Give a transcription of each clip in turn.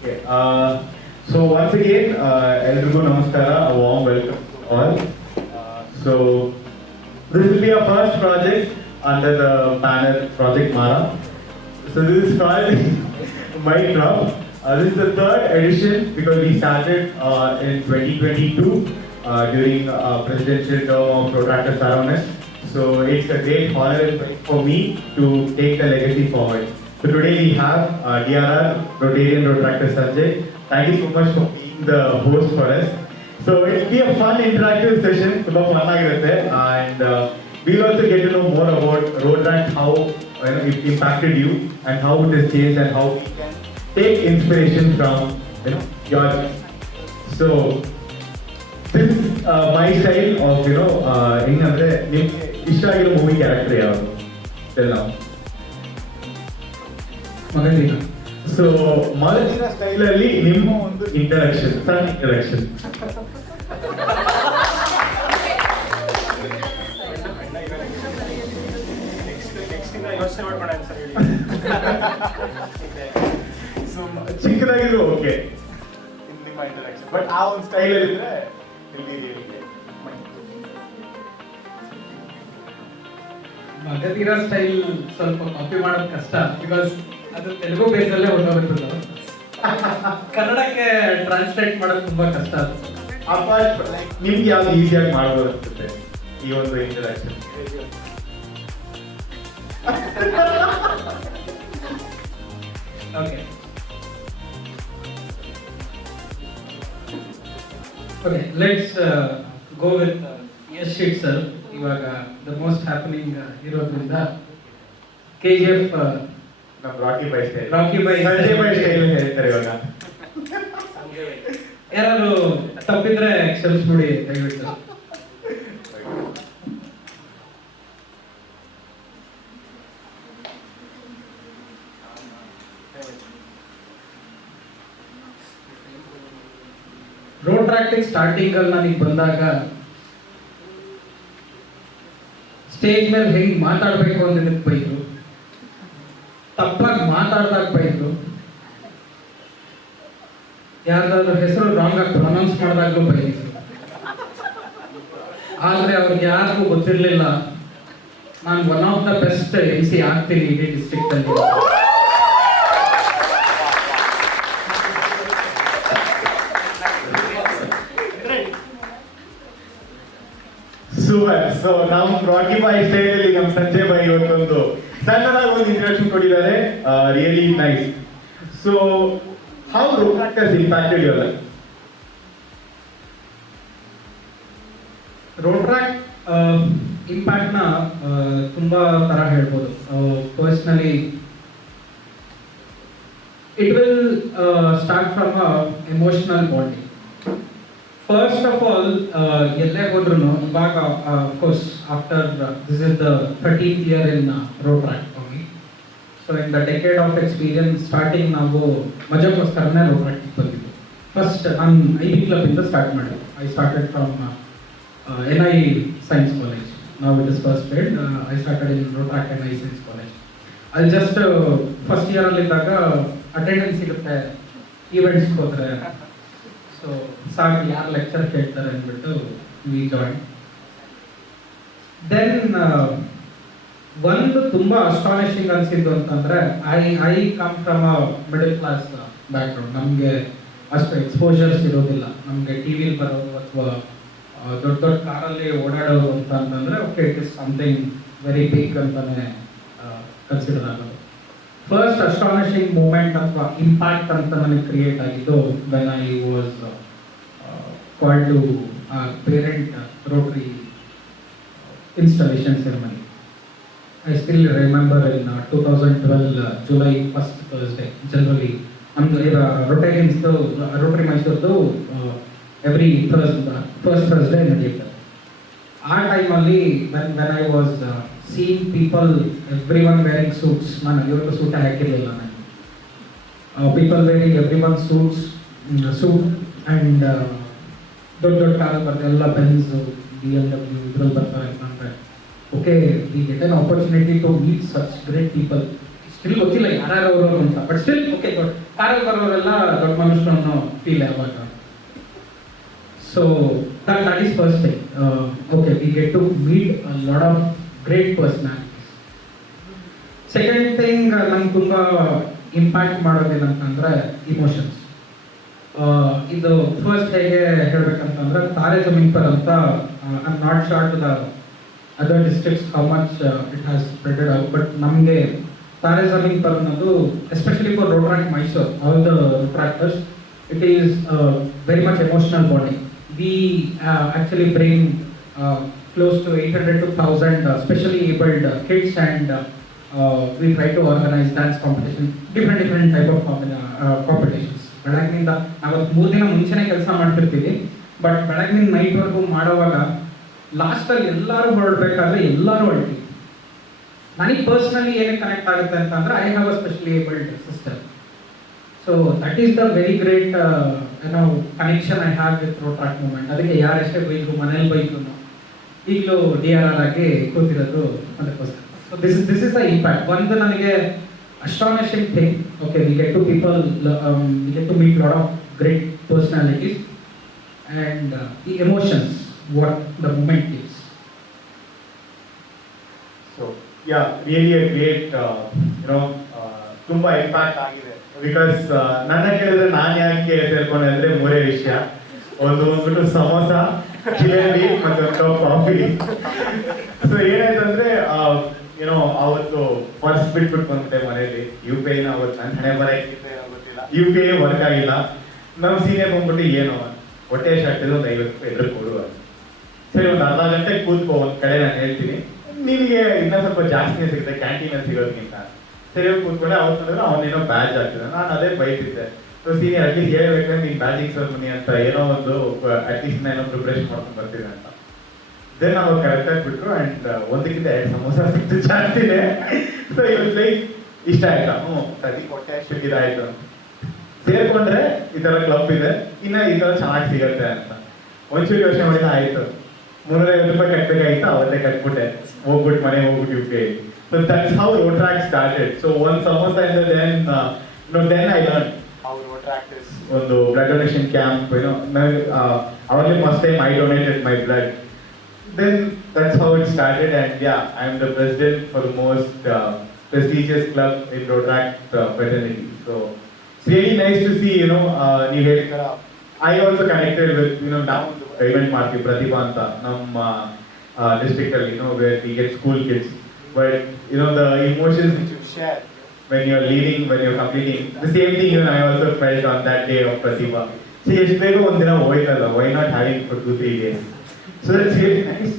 Okay. So once again, Eldrigo Namaskara, a warm welcome to all. So this will be our first project under the banner Project Mara. So this is called Mic Drop. This is the third edition because we started in 2022 during presidential term of Protractor Saronis. So it's a great honor for me to take the legacy forward. So today we have DRR, Rotarian Protractor Sanjay. Thank you so much for being the host for us. So it'll be a fun interactive session, full of fun and we'll also get to know more about Rotaract, how it impacted you and how it has changed and how we can take inspiration from your. So this is my style of Ishra movie character till now. Magadina. So Magadina style alli nimma ಒಂದು introduction, fun introduction. So ಚಿಕ್ಕದಾಗಿದ್ರು okay ನಿಮ್ಮ interaction but ಆ ಒಂದು style ಅಲ್ಲಿ ಇದ್ರೆ ಇಲ್ಲಿ Magadheera style ಸ್ವಲ್ಪ copy ಮಾಡೋದು ಕಷ್ಟ ಬಿಕಾಸ್ ಅದು ತೆಲುಗು ಬೇಸಲ್ಲೇ ಹೊರಟೋಗ್ತದೆ ಕನ್ನಡಕ್ಕೆ ಟ್ರಾನ್ಸ್ಲೇಟ್ ಮಾಡೋದು ತುಂಬಾ ಕಷ್ಟ ಅದು ಅಪಾರ್ಟ್ ಲೈಕ್ ನಿಮ್ಗೆ ಯಾವ್ದು ಈಸಿಯಾಗಿ ಮಾಡ್ಬೋದು ಅನ್ಸುತ್ತೆ ಈ ಒಂದು interaction okay okay let's go with Yash itself ಇವಾಗ ದ ಮೋಸ್ಟ್ ಹ್ಯಾಪನಿಂಗ್ ಇರೋದ್ರಿಂದ KGF ನಮ್ಮ Rocky bhai style Sanjay bhai style ಹೇಳ್ತಾರೆ ಇವಾಗ ಯಾರು ತಪ್ಪಿದ್ರೆ ಕ್ಷಮಿಸ್ಬಿಡಿ ದಯವಿಟ್ಟು ರೋಟ್ರಾಕ್ಟಿಂಗ್ ಸ್ಟಾರ್ಟಿಂಗ್ ಅಲ್ಲಿ ನನಗೆ ಬಂದಾಗ ಸ್ಟೇಜ್ ಮೇಲೆ ಹೆಂಗ್ ಮಾತಾಡ್ಬೇಕು ಅನ್ನೋದಕ್ಕೆ ಬೈದ್ರು, ತಪ್ಪಾಗಿ ಮಾತಾಡ್ದಾಗ ಬೈದ್ರು, ಯಾರ್ದಾದ್ರು ಹೆಸರು ರಾಂಗ್ ಆಗಿ ಪ್ರೊನೌನ್ಸ್ ಮಾಡಿದಾಗ್ಲೂ ಬೈದ್ರು. ಆದ್ರೆ ಅವ್ರಿಗೆ ಯಾರಿಗೂ ಗೊತ್ತಿರ್ಲಿಲ್ಲ ನಾನು one of the best MC ಆಗ್ತೀನಿ ಇಡೀ ಡಿಸ್ಟ್ರಿಕ್ಟ್ ಅಲ್ಲಿ. ಸೂಪರ್. ಸೊ ನಾವು ರಾಕಿ ಬೈ ಸ್ಟೈಲ್ ಅಲ್ಲಿ ನಮ್ಮ ಸಂಜಯ್ ಬೈ ಇವತ್ತೊಂದು ಸಣ್ಣದಾಗಿ ಒಂದು ಇಂಟ್ರಡಕ್ಷನ್ ಕೊಟ್ಟಿದ್ದಾರೆ. Really nice. So how Rotaract has impacted your life? Rotaract impact ನ ತುಂಬಾ ತರ ಹೇಳ್ಬೋದು. Personally it will start from emotional bonding. First of all ಎಲ್ಲೇ ಹೋದ್ರು ಇವಾಗ of course after this is the 13th year in Rotaract. So in the decade of experience starting ನಾವು ಮಜಕ್ಕೋಸ್ಕರನೇ Rotaract ಬಂದಿದ್ದು. First ನಾನು IB ಕ್ಲಬ್ ಇಂದ ಸ್ಟಾರ್ಟ್ ಮಾಡಿದೆ. I started from NI Science College. Now it is first grade. I started in Rotaract NI Science College. ಅಲ್ಲಿ just first year ಅಲ್ಲಿ ಇದ್ದಾಗ attendance ಸಿಗುತ್ತೆ, events ಹೋದ್ರೆ ಸೊ ಸಾಕು ಯಾರು ಲೆಕ್ಚರ್ ಕೇಳ್ತಾರೆ ಅಂದ್ಬಿಟ್ಟು ವಿ ಜಾಯಿನ್. ದೆನ್ ಒಂದು ತುಂಬಾ ಅಸ್ಟಾನಿಶಿಂಗ್ ಅನ್ಸಿದ್ದು ಅಂತಂದ್ರೆ I come from a middle class back ground. ನಮಗೆ ಅಷ್ಟು ಎಕ್ಸ್ಪೋಜರ್ಸ್ ಇರೋದಿಲ್ಲ. ನಮಗೆ ಟಿವಿಲಿ ಬರೋದು ಅಥವಾ ದೊಡ್ಡ ದೊಡ್ಡ ಕಾರಲ್ಲಿ ಓಡಾಡೋದು ಅಂತಂದ್ರೆ okay it is something very big ಅಂತಾನೆ ಕನ್ಸಿಡರ್ ಆಗೋದು. ಫಸ್ಟ್ ಅಸ್ಟಾನಿಶಿಂಗ್ ಮೂಮೆಂಟ್ ಅಥವಾ ಇಂಪ್ಯಾಕ್ಟ್ ಅಂತ ನನಗೆ ಕ್ರಿಯೇಟ್ ಆಗಿದ್ದು when I was called to parent Rotary installation ceremony. I still remember in 2012 July 1st Thursday. Generally, Rotarians Rotary Mysore every first Thursday ನಡೆಯುತ್ತೆ. ಆ ಟೈಮಲ್ಲಿ when I was seeing people, everyone wearing suits, ನಾನು ಇವತ್ತು suit ಹಾಕಿರಲಿಲ್ಲ ನಾನು. People wearing everyone suit and ದೊಡ್ಡ ದೊಡ್ಡ ಕಾರಲ್ಲಿ ಬರ್ತಾರೆ, ಎಲ್ಲ Benz, BMW ಇದ್ರಲ್ಲಿ ಬರ್ತಾರೆ. Okay, we get an opportunity to meet such great people still ಗೊತ್ತಿಲ್ಲ ಯಾರ್ಯಾರು ಅವರು ಅಂತ, ಬಟ್ ಸ್ಟಿಲ್ ಓಕೆ ದೊಡ್ಡ ಕಾರಲ್ಲಿ ಬರೋರೆಲ್ಲ ದೊಡ್ಡ ಮನುಷ್ಯರು ಅನ್ನೋ ಫೀಲ್ ಯಾವಾಗ. So that is first thing. Okay, we get to meet a lot of great personalities. Second thing, ನಂಗೆ ತುಂಬ ಇಂಪ್ಯಾಕ್ಟ್ ಮಾಡೋದೇನಂತಂದ್ರೆ ಇಮೋಷನ್ಸ್. ಇದು ಫಸ್ಟ್ ಹೇಗೆ ಹೇಳ್ಬೇಕಂತಂದ್ರೆ ತಾರೆ ಜಮೀನ್ ಪರ್ ಅಂತ, I am not sure to the other districts how much it has spreaded out, but ನಮಗೆ ತಾರೆ ಜಮೀನ್ ಪರ್ ಅನ್ನೋದು especially for Rotaract Mysore, all the Rotaractors, it is very much emotional bonding. We actually bring close to 800 to 1000 specially abled kids, and we try to organize dance competition, different type of competitions. ಬೆಳಗ್ಗಿನಿಂದ ನಾವು 3 ದಿನ ಮುಂಚೆನೇ ಕೆಲಸ ಮಾಡ್ತಿರ್ತೀವಿ, but ಬೆಳಗ್ಗಿನ ನೈಟ್ವರೆಗೂ ಮಾಡೋವಾಗ ಲಾಸ್ಟಲ್ಲಿ ಎಲ್ಲರೂ ಹೊರಡ್ಬೇಕಾದ್ರೆ ಎಲ್ಲರೂ ಹೊರಡ್ತೀವಿ. ನನಗೆ ಪರ್ಸ್ನಲಿ ಏನಕ್ಕೆ ಕನೆಕ್ಟ್ ಆಗುತ್ತೆ ಅಂತಂದ್ರೆ I have a specially abled sister. So that is the very great connection I have with Rotract movement. ಅದಕ್ಕೆ ಯಾರೆಷ್ಟೇ ಬೈಕು ಮನೇಲಿ ಬೈಕು ಈಗಲೂ DRR ಆಗಿ ಕೂತಿರೋದು ಅದಕ್ಕೋಸ್ಕರ. So this is the impact. ಒಂದು ನನಗೆ astonishing thing, okay, we get to meet lot of great personalities, and the emotions what the movement gives. So yeah, really a great ತುಂಬಾ impact ಆಗಿದೆ. Because ನನ್ನ ಕೇಳಿದ್ರೆ ನಾನು ಯಾಕೆ ಸೇರ್ಕೊಂಡೆ ಅಂದ್ರೆ 3 ವಿಷಯ. ಒಂದು ಬಂದ್ಬಿಟ್ಟು ಸಮೋಸ, ಜಿಲೇಬಿ ಮತ್ತೆ ಒಂದು ಕಾಫಿ. ಸೊ ಏನಾಯ್ತು ಅಂದ್ರೆ ಅವತ್ತು ಪರ್ಸ್ ಬಿಟ್ಬಿಟ್ಟು ಬಂದ್ಬಿಟ್ಟೆ ಮನೇಲಿ. UPI ಅವತ್ತು ನನ್ನ ಹಣೆ ಬರ ಗೊತ್ತಿಲ್ಲ, UPI ವರ್ಕ್ ಆಗಿಲ್ಲ. ನಮ್ಮ ಸೀನಿಯರ್ ಬಂದ್ಬಿಟ್ಟು ಏನೋ ಹೊಟ್ಟೆ ಶಾರ್ಟಿದ್ದು ಒಂದು 50 ರೂಪಾಯಿ ಎದುರು ಕೊಡುವ. ಸರಿ, ಒಂದು ಅರ್ಧ ಗಂಟೆ ಕೂತ್ಕೋ, ಒಂದ್ ಕಡೆ ನಾನು ಹೇಳ್ತೀನಿ, ನಿಮಗೆ ಇನ್ನೂ ಸ್ವಲ್ಪ ಜಾಸ್ತಿನೇ ಸಿಗುತ್ತೆ ಕ್ಯಾಂಟೀನಲ್ಲಿ ಸಿಗೋದಕ್ಕಿಂತ. ಸರಿ ಹೋಗಿ ಕೂತ್ಕೊಂಡೆ. ಅವತ್ತಂದ್ರೆ ಅವನೇನೋ ಬ್ಯಾಚ್ ಆಗ್ತಿದ್ದ, ನಾನು ಅದೇ ಬೈತಿದ್ದೆ. ಸೊ ಸೀನಿಯರ್ ಅಟ್ಲೀಸ್ಟ್ ಹೇಳ್ಬೇಕಂದ್ರೆ ನೀನು ಬ್ಯಾಚಿಂಗ್ ಸೆರೆಮನಿ ಅಂತ ಏನೋ ಒಂದು ಅಟ್ಲೀಸ್ಟ್ ಏನೋ ಪ್ರಿಪ್ರೇಷನ್ ಮಾಡ್ಕೊಂಡು ಬರ್ತಿದ್ದೆ ಅಂತ. ದೆನ್ ಅವ್ರು ಕರೆಕ್ಟಾಗಿ ಬಿಟ್ರು, ಆ್ಯಂಡ್ ಒಂದಕ್ಕಿಂತ 2 ಸಮೋಸ ಸಿಕ್ತು ಜಾಸ್ತಿನೇ. ಸೊ ಇವತ್ತು ಲೈಕ್ ಇಷ್ಟ ಆಯ್ತಾ, ಸರಿ ಹೊಟ್ಟೆ ಅಷ್ಟು ಇದಾಯ್ತು. ಸೇರ್ಕೊಂಡ್ರೆ ಈ ಥರ ಕ್ಲಬ್ ಇದೆ, ಇನ್ನು ಈ ಥರ ಚೆನ್ನಾಗಿ ಸಿಗುತ್ತೆ ಅಂತ ಒಂಚೂರು ಯೋಚನೆ ಮಾಡಿದ. ಆಯಿತು, 350 ರೂಪಾಯಿ ಕಟ್ಟಬೇಕಾಗಿತ್ತು, ಅವತ್ತೇ ಕಟ್ಬಿಟ್ಟೆ. ಹೋಗ್ಬಿಟ್ಟು ಮನೆಗೆ ಹೋಗ್ಬಿಟ್ಟು UPI. So that's how Rotract started. So one samosa and then I learned how Rotract is. One blood donation camp, only first time I donated my blood. Then that's how it started, and yeah, I'm the president for the most prestigious club in Rotract fraternity. So it's really nice to see, I also connected with, now event market Pratibha anta, ನಮ್ಮ district ಅಲ್ಲಿ, where we get school kids. But the emotions which you share when you're leading, when you're completing, the same thing I also felt on that day of Pratibha. See, ಎಷ್ಟು ಬೇಗ ಒಂದಿನ ಹೋಯ್ತಲ್ಲ, why not having for 2-3 days? So that's really nice.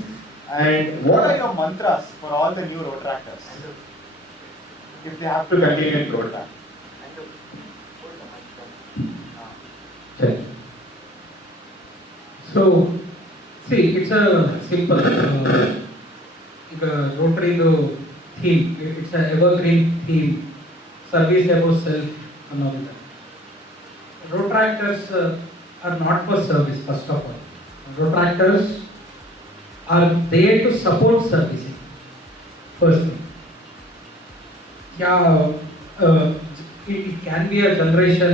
And what are your mantras for all the new Rotractors if they have to continue in Rotract? So see, it's a simple ಈಗ ರೋಟರಿದು theme, it's a evergreen theme, service above self ಅನ್ನೋದಿದೆ. Rotractors are not for service, first of all. Rotractors are there to support servicing, first thing. It can be a generation,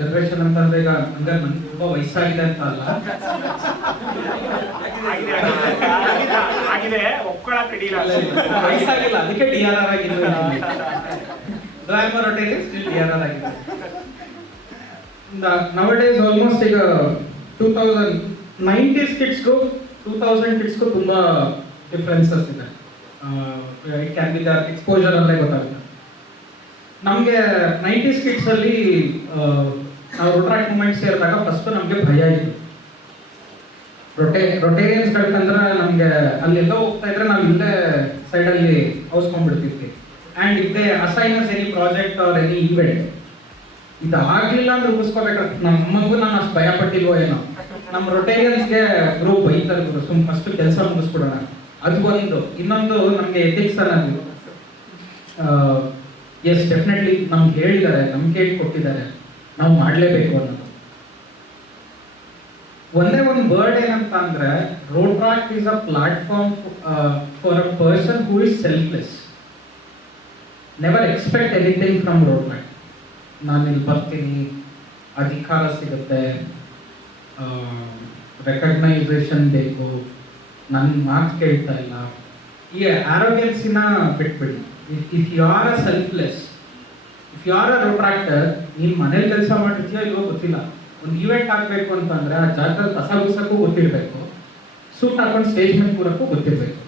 generation ಅಂತಂದ್ರೆ ಈಗ ಹಂಗಾರೆ ನನಗೆ ತುಂಬ ವಯಸ್ಸಾಗಿದೆ ಅಂತ ಅಲ್ಲ, ವಯಸ್ಸಾಗಿಲ್ಲ, ಅದಕ್ಕೆ DRR ಆಗಿದೆ. ಡ್ರೈವರ್ ರೊಟೇಲಿ ಸ್ಟಿಲ್ DRR ಆಗಿದೆ. nowadays ಆಲ್ಮೋಸ್ಟ್ ಈಗ 2090s ಕಿಡ್ಸ್ಗೂ 2000 ಕಿಡ್ಸ್ಗೂ ತುಂಬ ಡಿಫ್ರೆನ್ಸಸ್ ಇದೆ. It can be the exposure ಅಲ್ಲೇ ಗೊತ್ತಾಗುತ್ತೆ. ನಮಗೆ 90s ಕಿಡ್ಸಲ್ಲಿ ನಾವು ರೋಟ್ರಾಕ್ಟ್ ಮೂಮೆಂಟ್ ಸೇರಿದಾಗ ಫಸ್ಟ್ ನಮಗೆ ಭಯ ಇತ್ತು. ರೊಟೇರಿಯನ್ಸ್ಗಳಂದ್ರೆ ನಮಗೆ ಅಲ್ಲೆಲ್ಲ ಹೋಗ್ತಾ ಇದ್ರೆ ನಾವು ಇಲ್ಲೇ ಸೈಡಲ್ಲಿ ಹೌಸ್ಕೊಂಡ್ಬಿಡ್ತಿದ್ವಿ. And if they assign us any project or any event, ಇದು ಆಗಲಿಲ್ಲ ಅಂದ್ರೆ ರೂಪಿಸ್ಕೋಬೇಕಾದ್ರೆ ನಮಗೂ ನಾನು ಅಷ್ಟು ಭಯ ಪಟ್ಟಿಲ್ವೋ ಏನೋ. ನಮ್ಮ ರೊಟೇರಿಯನ್ಸ್ಗೆ ಗ್ರೂಪ್ ಬೈತಾರೆ, ಫಸ್ಟ್ ಕೆಲಸ ಮುಗಿಸ್ಬಿಡೋಣ. ಅದು ಒಂದು. ಇನ್ನೊಂದು ನಮಗೆ ಎಥಿಕ್ಸ್ ಅನ್ನೋದು, ಎಸ್ ಡೆಫಿನೆಟ್ಲಿ ನಮ್ಗೆ ಹೇಳಿದ್ದಾರೆ, ನಂಬಿಕೆ ಕೊಟ್ಟಿದ್ದಾರೆ, ನಾವು ಮಾಡಲೇಬೇಕು ಅನ್ನೋದು. ಒಂದೇ ಒಂದು ವರ್ಡ್ ಏನಂತ ಅಂದ್ರೆ, Rotaract is a platform for a person who is selfless. Never expect anything from Rotaract. ನಾನು ಇಲ್ಲಿ ಬರ್ತೀನಿ, ಅಧಿಕಾರ ಸಿಗುತ್ತೆ, ರೆಕಗ್ನೈಸೇಷನ್ ಬೇಕು, ನನ್ನ ಮಾತು ಕೇಳ್ತಾ ಇಲ್ಲ, ಈ ಆರೋಗ್ಯನ್ಸಿನ ಬಿಟ್ಬಿಡಿ. If you are a selfless, if you are a Rotaractor, ನೀನು ಮನೇಲಿ ಕೆಲಸ ಮಾಡಿರ್ತೀಯೋ ಇಲ್ವೋ ಗೊತ್ತಿಲ್ಲ, ಒಂದು ಈವೆಂಟ್ ಆಗಬೇಕು ಅಂತಂದರೆ ಆ ಜಾಗದಲ್ಲಿ ಕಸ ಗುಡ್ಸೋಕ್ಕೂ ಗೊತ್ತಿರಬೇಕು, ಸೂಟ್ ಹಾಕೊಂಡು ಸ್ಟೇಜ್ ಮೇಲೆ ಕೂರಕ್ಕೂ ಗೊತ್ತಿರಬೇಕು.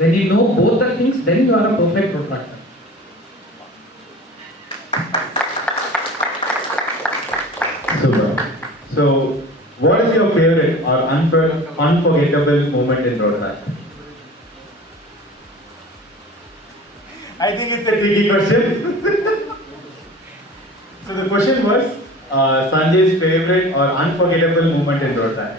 When you know both the things, then you are a perfect Rotaractor. Super. So, what is your favorite or unforgettable moment in road rash? I think it's a tricky question. So the question was Sanjay's favorite or unforgettable moment in road rash.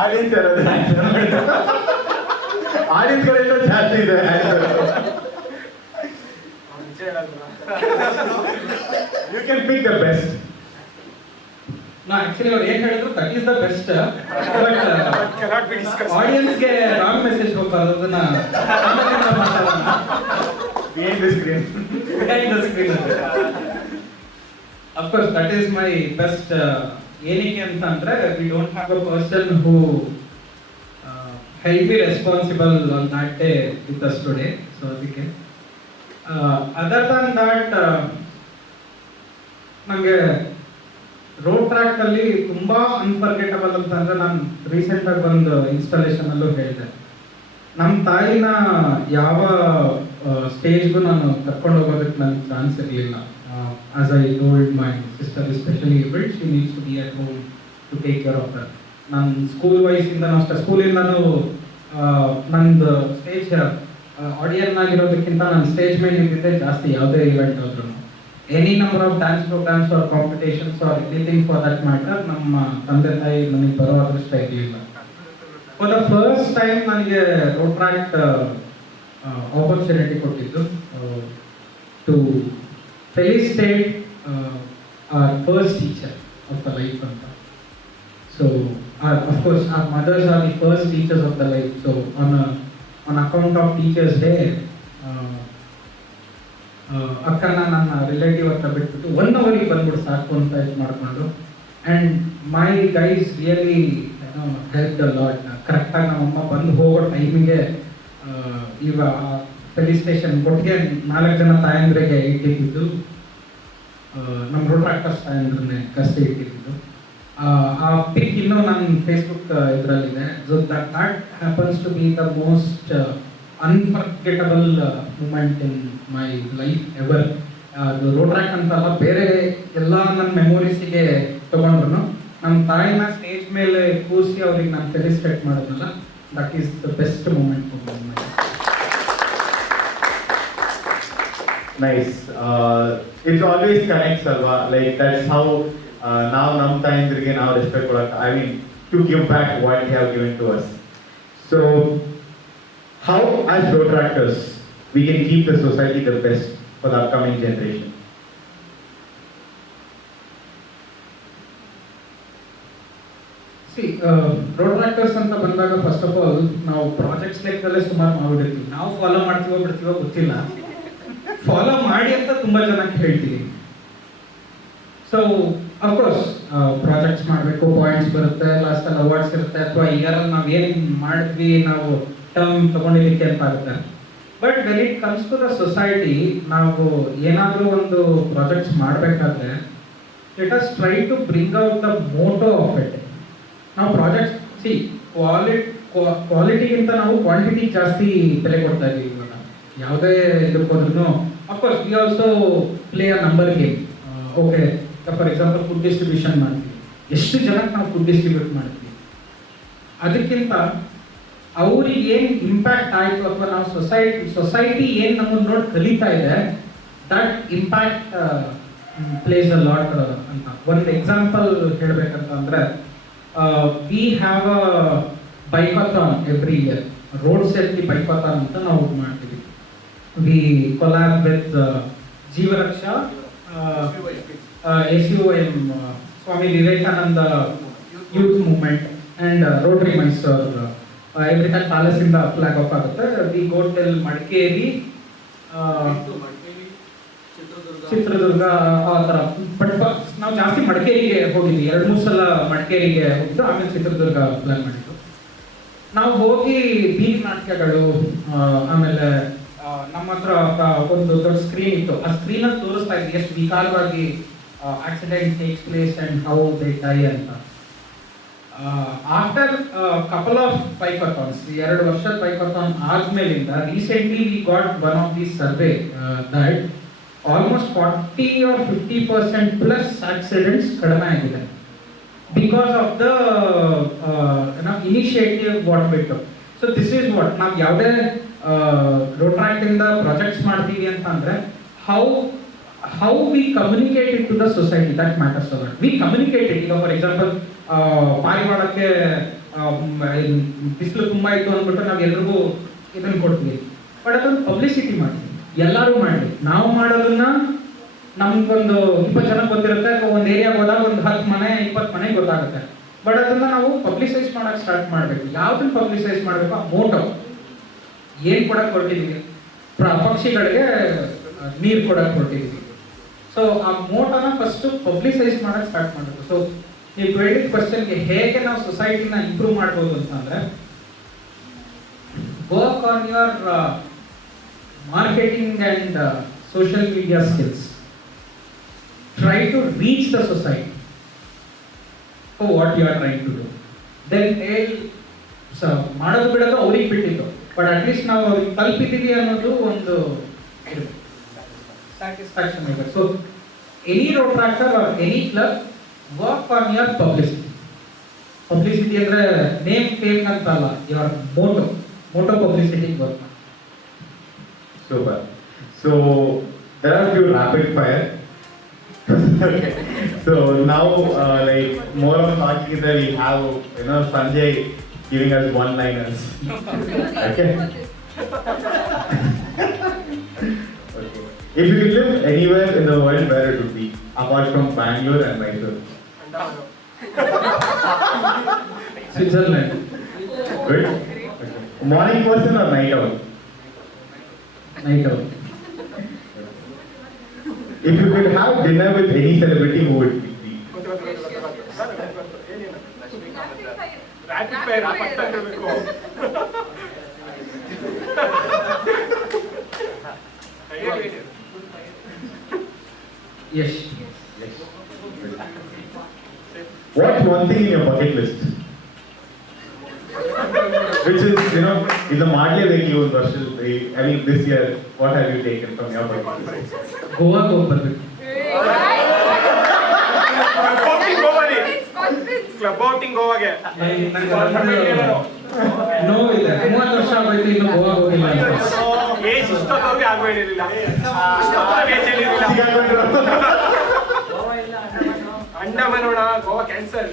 Audience ಯಾರಾದ್ರೂ answer ಮಾಡ್ತಾರೆ? Audience ಕಡೆಯಿಂದ ಜಾಸ್ತಿ ಇದೆ answer. You can pick the best. ನಾ actually ಅವ್ರು ಏನು ಹೇಳಿದ್ರು that is the best, but ಆಡಿಯನ್ಸ್ಗೆ ರಾಂಗ್ ಮೆಸೇಜ್ ಹೋಗ್ಬಾರ್ದು, ಅದನ್ನ behind the screen. Of course that is my best. ಏನಕ್ಕೆ ಅಂತ ಅಂದರೆ we don't have a person who help be responsible on that day with us today, so ಅದಕ್ಕೆ other than that ನನಗೆ road ಟ್ರ್ಯಾಕಲ್ಲಿ ತುಂಬ ಅನ್ಫರ್ಗೆಟಬಲ್ ಅಂತಂದರೆ, ನಾನು ರೀಸೆಂಟಾಗಿ ಒಂದು ಇನ್ಸ್ಟಾಲೇಷನಲ್ಲೂ ಹೇಳಿದೆ, ನಮ್ಮ ತಾಯಿನ ಯಾವ ಸ್ಟೇಜ್ಗೂ ನಾನು ಕರ್ಕೊಂಡು ಹೋಗೋದಕ್ಕೆ ನನಗೆ ಚಾನ್ಸ್ ಇರಲಿಲ್ಲ. As I told my sister, especially able, she needs to be at home to take care of her. ನಾನು ಸ್ಕೂಲ್ ವಯಸ್ಸಿಂದನೂ ಅಷ್ಟೇ, ಸ್ಕೂಲಿಂದನೂ ನಂದು ಸ್ಟೇಜ್ ಆಡಿಯನ್ ಆಗಿರೋದಕ್ಕಿಂತ ನಾನು ಸ್ಟೇಜ್ ಮೇಲೆ ನಿಂತಿದ್ದೆ ಜಾಸ್ತಿ, ಯಾವುದೇ ಇವೆಂಟ್ ಆದ್ರೂ. Any number of dance programmes or competitions or anything for that matter, ನಮ್ಮ ತಂದೆ ತಾಯಿ ನನಗೆ ಬರೋ ಅದೃಷ್ಟ ಇರಲಿಲ್ಲ. ಫಾರ್ ದ ಫಸ್ಟ್ ಟೈಮ್ ನನಗೆ ರೋಡ್ ಟ್ರ್ಯಾಕ್ ಆಪರ್ಚುನಿಟಿ ಕೊಟ್ಟಿದ್ದು to felicitate our first teacher of the life anta. So of course our mothers are the first teachers of the life. So on account of Teachers Day, ಅಕ್ಕನ ನನ್ನ relative ಹತ್ರ ಬಿಟ್ಬಿಟ್ಟು 1 ಅವರಿಗೆ ಬಂದ್ಬಿಟ್ಟು ಸಾಕು ಅಂತ ಇದು ಮಾಡಿಕೊಂಡು, and my guys really help the lot. ಕರೆಕ್ಟಾಗಿ ನಮ್ಮಮ್ಮ ಬಂದು ಹೋಗೋ ಟೈಮಿಗೆ ಈಗ ಫೆಲಿಸ್ಟೇಷನ್ ಕೊಟ್ಟಿಗೆ 4 ಜನ ತಾಯಂದ್ರಿಗೆ ಇಟ್ಟಿದ್ದು, ನಮ್ಮ ರೋಡ್ ಟ್ರ್ಯಾಕ್ಟರ್ಸ್ ತಾಯಂದ್ರನ್ನೇ ಕಷ್ಟ ಇಟ್ಟಿದ್ದು. ಆ ಪಿಕ್ ಇನ್ನೂ ನನ್ನ ಫೇಸ್ಬುಕ್ ಇದರಲ್ಲಿದೆ. So that happens to be the most unforgettable moment in my life ever. ಅದು ರೋಡ್ ಟ್ರ್ಯಾಕ್ ಅಂತಲ್ಲ, ಬೇರೆ ಎಲ್ಲ ನನ್ನ ಮೆಮೊರೀಸಿಗೆ ತೊಗೊಂಡ್ರು ನಮ್ಮ ತಾಯಿನ ಸ್ಟೇಜ್ ಮೇಲೆ ಕೂರಿಸಿ ಅವ್ರಿಗೆ ನಾನು ಫೆಲಿಸ್ಟೇಟ್ ಮಾಡೋದಲ್ಲ, that is the best moment for my life. Nice. It always connects, alva. Like that's how now nam tayindrige now respect kodaka. I mean, to give back what they have given to us. So, how as road tractors we can keep the society the best for the upcoming generation? Road tractors ಅಂತ ಬಂದಾಗ first of all ನಾವು projects ಲೆಕ್ಕದಲ್ಲೇ ಸುಮಾರು ಮಾಡಿಬಿಡ್ತೀವಿ. ನಾವು follow ಮಾಡ್ತೀವೋ ಬಿಡ್ತೀವೋ ಗೊತ್ತಿಲ್ಲ, follow ಮಾಡಿ ಅಂತ ತುಂಬ ಜನಕ್ಕೆ ಹೇಳ್ತೀವಿ. ಸೊ ಅಫ್ಕೋರ್ಸ್ ಪ್ರಾಜೆಕ್ಟ್ಸ್ ಮಾಡಬೇಕು, ಪಾಯಿಂಟ್ಸ್ ಬರುತ್ತೆ, ಲಾಸ್ಟಲ್ಲಿ ಅವಾರ್ಡ್ಸ್ ಇರುತ್ತೆ, ಅಥವಾ ಇಯರಲ್ಲಿ ನಾವು ಏನು ಮಾಡಿದ್ವಿ ನಾವು ಟರ್ಮ್ ತೊಗೊಂಡಿದ್ದಕ್ಕೆ ಅಂತ ಆಗುತ್ತೆ. But when it comes to the society, ನಾವು ಏನಾದರೂ ಒಂದು ಪ್ರಾಜೆಕ್ಟ್ಸ್ ಮಾಡಬೇಕಾದ್ರೆ let us try to bring out the motto of it. ನಾವು ಪ್ರಾಜೆಕ್ಟ್ಸ್ ಕ್ವಾಲಿಟಿಗಿಂತ ನಾವು ಕ್ವಾಂಟಿಟಿ ಜಾಸ್ತಿ ಬೆಲೆ ಕೊಡ್ತಾ ಇದ್ದೀವಿ. ಇವಾಗ ಯಾವುದೇ ಇದಕ್ಕೆ ಹೋದ್ರೂ of course we also play a number game. Okay, for example food distribution ಮಾಡ್ತೀವಿ, ಎಷ್ಟು ಜನಕ್ಕೆ ನಾವು ಫುಡ್ ಡಿಸ್ಟ್ರಿಬ್ಯೂಟ್ ಮಾಡ್ತೀವಿ, ಅದಕ್ಕಿಂತ ಅವ್ರಿಗೆ ಏನು ಇಂಪ್ಯಾಕ್ಟ್ ಆಯಿತು ಅಥವಾ ನಾವು ಸೊಸೈಟಿ ಏನು ನಮ್ಮನ್ನು ನೋಡಿ ಕಲಿತಾ ಇದೆ, that impact places a lot ಅಂತ. ಒಂದು ಎಕ್ಸಾಂಪಲ್ ಹೇಳಬೇಕಂತ ಅಂದರೆ, we have a bikathon every year, road safety bikathon ಅಂತ ನಾವು ಮಾಡ್ತೀವಿ. We collab with Jeevaraksha SUM, Swami Vivekananda Youth Movement and Rotary Mysore. Every time palace in the flag off ಆಗುತ್ತೆ. We go till Madikeri, Chitradurga ಆ ಥರ. But ನಾವು ಜಾಸ್ತಿ ಮಡಿಕೇರಿಗೆ ಹೋಗಿದ್ವಿ, 2-3 ಸಲ ಮಡಿಕೇರಿಗೆ ಹೋಗಿದ್ದು, ಆಮೇಲೆ ಚಿತ್ರದುರ್ಗ ಪ್ಲಾನ್ ಮಾಡಿದ್ದು. ನಾವು ಹೋಗಿ ಬೀದಿ ನಾಟಕಗಳು, ಆಮೇಲೆ ನಮ್ಮ ಹತ್ರ ಒಂದು ದೊಡ್ಡ ಸ್ಕ್ರೀನ್ ಇತ್ತು. ಆ ಸ್ಕ್ರೀನಲ್ಲಿ ತೋರಿಸ್ತಾ ಇದ್ವಿ ಎಷ್ಟು ವಿಕಾರವಾಗಿ accident takes place and how they die ಅಂತ. ಆಫ್ಟರ್ ಕಪಲ್ ಆಫ್ ಬೈಕಾಥಾನ್ಸ್, 2 ವರ್ಷದ ಬೈಕಾಥಾನ್ ಆದ್ಮೇಲಿಂದ recently we got one of the survey that almost 40 or 50% plus accidents ಕಡಿಮೆ ಆಗಿದೆ because of the initiative what ಬಿಟ್ಟು. ಸೊ ದಿಸ್ ಈಸ್ ವಾಟ್ ನಾವು ಯಾವುದೇ Rotaract ಇಂದ projects ಮಾಡ್ತೀವಿ ಅಂತ ಅಂದ್ರೆ how we communicate it to the society, that matters a lot. We communicate it. ಈಗ ಫಾರ್ ಎಕ್ಸಾಂಪಲ್ ಪಾರಿವಾಳಕ್ಕೆ ಬಿಸಿಲು ತುಂಬಾ ಇತ್ತು ಅಂದ್ಬಿಟ್ಟು ನಾವು ಎಲ್ರಿಗೂ ಇದನ್ನು ಕೊಡ್ತೀವಿ, ಬಟ್ ಅದೊಂದು ಪಬ್ಲಿಸಿಟಿ ಮಾಡ್ತೀವಿ, ಎಲ್ಲರೂ ಮಾಡಿ. ನಾವು ಮಾಡೋದನ್ನ ನಮ್ಗೊಂದು 20 ಜನ ಗೊತ್ತಿರುತ್ತೆ, ಒಂದು ಏರಿಯಾಗೆ ಹೋದಾಗ ಒಂದು 10 ಮನೆ 20 ಮನೆ ಗೊತ್ತಾಗುತ್ತೆ. ಬಟ್ ಅದನ್ನ ನಾವು ಪಬ್ಲಿಸೈಸ್ ಮಾಡಕ್ ಸ್ಟಾರ್ಟ್ ಮಾಡಬೇಕು. ಯಾವ್ದನ್ನ ಪಬ್ಲಿಸೈಸ್ ಮಾಡಬೇಕು? ಆ ಮೋಟೋ ಏನ್ ಕೊಡಕ್ ಹೊರಟಿದೀವಿ, ಪಕ್ಷಿಗಳಿಗೆ ನೀರು ಕೊಡಕ್ ಹೊರಟಿದೀವಿ. ಸೊ ಆ ಮೋಟೋನ ಫಸ್ಟ್ ಪಬ್ಲಿಸೈಸ್ ಮಾಡಕ್ ಸ್ಟಾರ್ಟ್ ಮಾಡಬೇಕು. ಸೊ ನೀವು ಕೇಳಿದ ಕ್ವಶನ್ಗೆ ಹೇಗೆ ನಾವು ಸೊಸೈಟಿನ ಇಂಪ್ರೂವ್ ಮಾಡ್ಬೋದು ಅಂತಂದ್ರೆ, work on your marketing and social media skills. Try to reach the society for what you are trying to do. Then ಮಾಡೋದು ಬಿಡೋದು ಅವ್ರಿಗೆ ಬಿಟ್ಟಿದ್ದು, ಬಟ್ ಅಟ್ಲೀಸ್ಟ್ ನಾವು ಅವ್ರಿಗೆ ತಲುಪಿದ್ದೀವಿ ಅನ್ನೋದು ಒಂದು ಸ್ಯಾಟಿಸ್ಫ್ಯಾಕ್ಷನ್ ಇದೆ. So any Rotaractor or any club, work on your publicity. Publicity ಅಂದ್ರೆ ನೇಮ್ ಫೇಮ್ ಅಂತ ಅಲ್ಲ, ಯುವರ್ ಮೋಟೋ ಪಬ್ಲಿಸಿಟಿಗೆ work. Super. So there are a few rapid fire. Okay. So now, like more of a talking that we have, Sanjay giving us one-liners. Okay. Okay. If you could live anywhere in the world, where it would be, apart from Bangalore and Mysore? Switzerland. Good. Okay. Morning person or night owl? Night out. If you could have dinner with any celebrity, who would it be? Yes. What's one thing in your bucket list? Which is, in the Madhya Veki versus, I mean, this year, what have you taken from your bucket list? Goa go ಬರ್ಬೇಕು. Club ಗೋವಾಗೆ no ಇದೆ, 30 ವರ್ಷ ಆಗೋಯ್ತು, ಇನ್ನು ಗೋವಾ ಹೋಗಿಲ್ಲ ಅಂತ. Age ಇಷ್ಟೊತ್ತವ್ರಿಗೆ ಆಗ್ಬೇಡಿರಲಿಲ್ಲ, ಅಂಡಮಾನೋಣ, Goa cancel.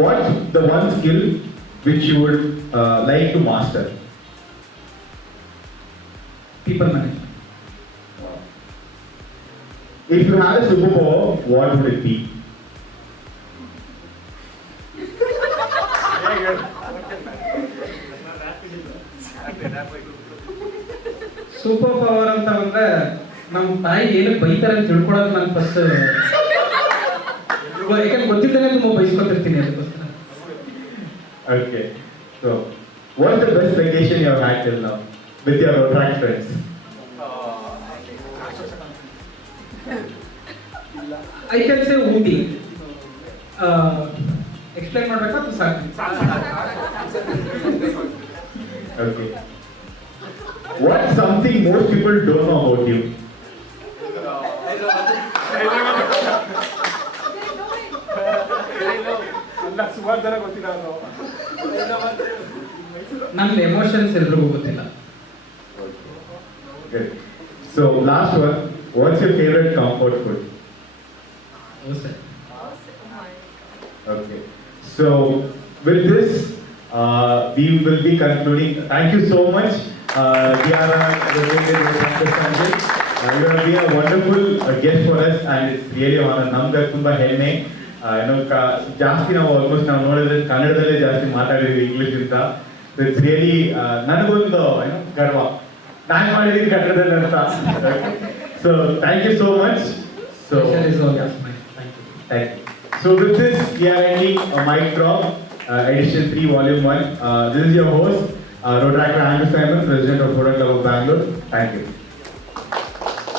What's the one skill which you would like to master? People management. If you had a superpower, what would it be? Super power ಅಂತ ಅಂದ್ರೆ ನಮ್ಮ ತಾಯಿ ಏನಕ್ಕೆ ಬೈತಾರೆ ಅಂತ ತಿಳ್ಕೊಳ್ಳೋದು ನಾನು ಫಸ್ಟ್, ಯಾಕಂದ್ರೆ ಗೊತ್ತಿದ್ದಾನೆ ತುಂಬ ಬೈಸ್ಕೊತಿರ್ತೀನಿ ಅದಕ್ಕೋಸ್ಕರ. Okay. So, what's the best vacation you have had till now with your Rotaract friends? I can say Ooty. Explain ಮಾಡ್ಬೇಕಾ ಅಥವಾ ಸಾಕು? Okay. What's something most people don't know about you? ಅಲ್ಲ, ಸುಮಾರು ಜನ ಗೊತ್ತಿಲ್ಲ ಅವರು. ನನ್ನ ಎಮೋಷನ್ಸ್ ಎಲ್ರಿಗೂ ಗೊತ್ತಿಲ್ಲ. Good. So, last one. What's your favorite comfort food? Dosa. Okay. So, with this, we will be concluding. Thank you so much, Diana, Sanjay. You have been a wonderful guest for us, and it's really an honor. ನಮ್ಗೆ ತುಂಬಾ ಹೆಮ್ಮೆ. ಜಾಸ್ತಿ ನಾವು almost ನಾವು ನೋಡಿದ್ರೆ ಕನ್ನಡದಲ್ಲೇ ಜಾಸ್ತಿ ಮಾತಾಡಿದ್ವಿ ಇಂಗ್ಲಿಷ್ ಅಂತ. ಸೊ ಇಟ್ಸ್ ರಿಯಲಿ ನನಗೊಂದು ಗರ್ವ. ನಾನು ಮಾಡಿದ್ದೀನಿ ಕನ್ನಡದಲ್ಲಿ ಅಂತ. So thank you so much. So Pleasure is always mine. Thank you. thank you. So with this, we are ending Mic Drop, edition 3, volume 1. This is your host, Rodrakar Angus Simon, President of Product Club of Bangalore. Thank you.